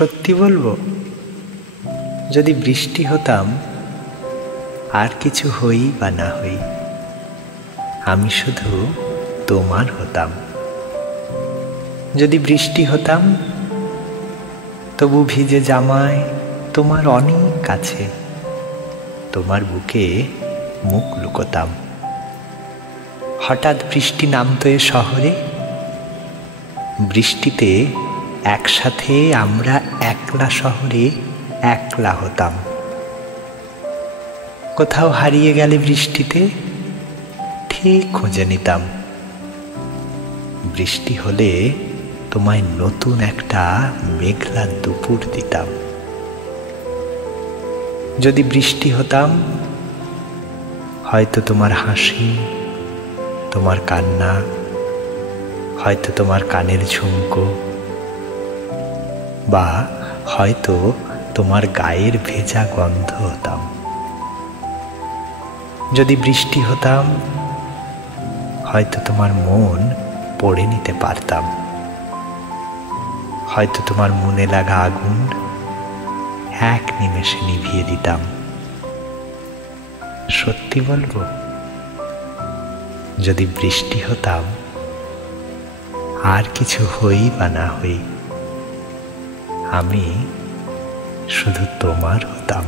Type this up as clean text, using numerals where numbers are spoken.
সত্যি বলবো, যদি বৃষ্টি হতাম, আর কিছু হই বা না হই, আমি শুধু তোমার হতাম। যদি বৃষ্টি হতাম, তবু ভিজে জামায় তোমার অনেক কাছে, তোমার বুকে মুখ লুকোতাম। হঠাৎ বৃষ্টি নামতো এ শহরে, বৃষ্টিতে একসাথে আমরা একলা শহরে একলা হতাম। কোথাও হারিয়ে গেলে বৃষ্টিতে ঠিক খুঁজে নিতাম। বৃষ্টি হলে তোমায় নতুন একটা মেঘলা দুপুর দিতাম। যদি বৃষ্টি হতাম, হয়তো তোমার হাসি, তোমার কান্না, হয়তো তোমার কানের ঝুমকো, বা হয়তো তোমার গায়ের ভেজা গন্ধ হতাম। যদি বৃষ্টি হতাম, হয়তো তোমার মন পড়ে নিতে পারতাম। হয়তো তোমার মনে লাগা আগুন এক নিমেষে নিভিয়ে দিতাম। সত্যি বলবো, যদি বৃষ্টি হতাম, আর কিছু হই বা না হই, আমি শুধু তোমার হতাম।